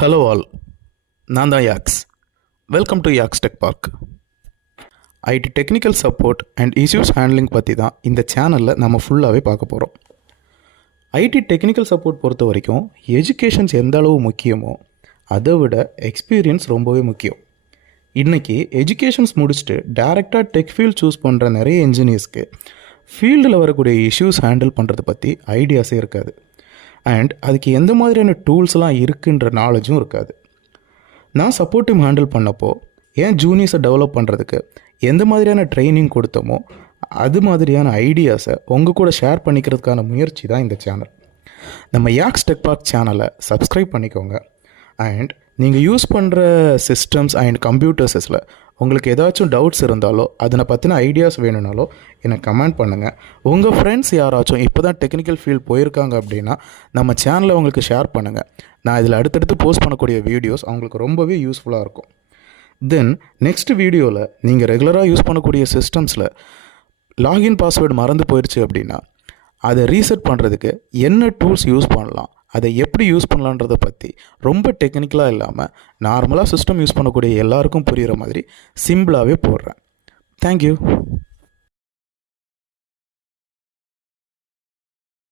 Hello all, நான் தான் Yax. Welcome to Yax tech park. IT technical support and issues handling பற்றி தான் இந்த சேனலில் நம்ம ஃபுல்லாகவே பார்க்க போகிறோம். ஐடி டெக்னிக்கல் சப்போர்ட் பொறுத்த வரைக்கும் எஜுகேஷன்ஸ் எந்த அளவு முக்கியமோ அதை விட எக்ஸ்பீரியன்ஸ் ரொம்பவே முக்கியம். இன்றைக்கி எஜுகேஷன்ஸ் முடிச்சுட்டு டேரெக்டாக டெக் ஃபீல்ட் சூஸ் பண்ணுற நிறைய இன்ஜினியர்ஸ்க்கு ஃபீல்டில் வரக்கூடிய இஷ்யூஸ் ஹேண்டில் பண்ணுறது பற்றி ஐடியாஸே இருக்காது. அண்ட் அதுக்கு எந்த மாதிரியான டூல்ஸ்லாம் இருக்குன்ற நாலேஜும் இருக்காது. நான் சப்போர்ட் டீம் ஹேண்டில் பண்ணப்போ ஏன் ஜூனியர்ஸை டெவலப் பண்ணுறதுக்கு எந்த மாதிரியான ட்ரைனிங் கொடுத்தோமோ அது மாதிரியான ஐடியாஸை உங்கள் கூட ஷேர் பண்ணிக்கிறதுக்கான முயற்சி தான் இந்த சேனல். நம்ம யாக்ஸ் டெக் பார்க் சேனலை சப்ஸ்கிரைப் பண்ணிக்கோங்க. அண்ட் நீங்கள் யூஸ் பண்ணுற சிஸ்டம்ஸ் அண்ட் கம்ப்யூட்டர்ஸில் உங்களுக்கு ஏதாச்சும் டவுட்ஸ் இருந்தாலோ அதனை பற்றின ஐடியாஸ் வேணும்னாலோ எனக்கு கமெண்ட் பண்ணுங்கள். உங்கள் ஃப்ரெண்ட்ஸ் யாராச்சும் இப்போ தான் டெக்னிக்கல் ஃபீல்ட் போயிருக்காங்க அப்படின்னா நம்ம சேனலை அவங்களுக்கு ஷேர் பண்ணுங்கள். நான் இதில் அடுத்தடுத்து போஸ்ட் பண்ணக்கூடிய வீடியோஸ் அவங்களுக்கு ரொம்பவே யூஸ்ஃபுல்லாக இருக்கும். தென் நெக்ஸ்ட் வீடியோவில் நீங்கள் ரெகுலராக யூஸ் பண்ணக்கூடிய சிஸ்டம்ஸில் லாகின் பாஸ்வேர்டு மறந்து போயிடுச்சு அப்படின்னா அதை ரீசெட் பண்ணுறதுக்கு என்ன டூல்ஸ் யூஸ் பண்ணலாம், அதை எப்படி யூஸ் பண்ணலான்றதை பற்றி ரொம்ப டெக்னிக்கலாக இல்லாமல் நார்மலாக சிஸ்டம் யூஸ் பண்ணக்கூடிய எல்லாருக்கும் புரிகிற மாதிரி சிம்பிளாகவே போடுறேன். தேங்க்யூ.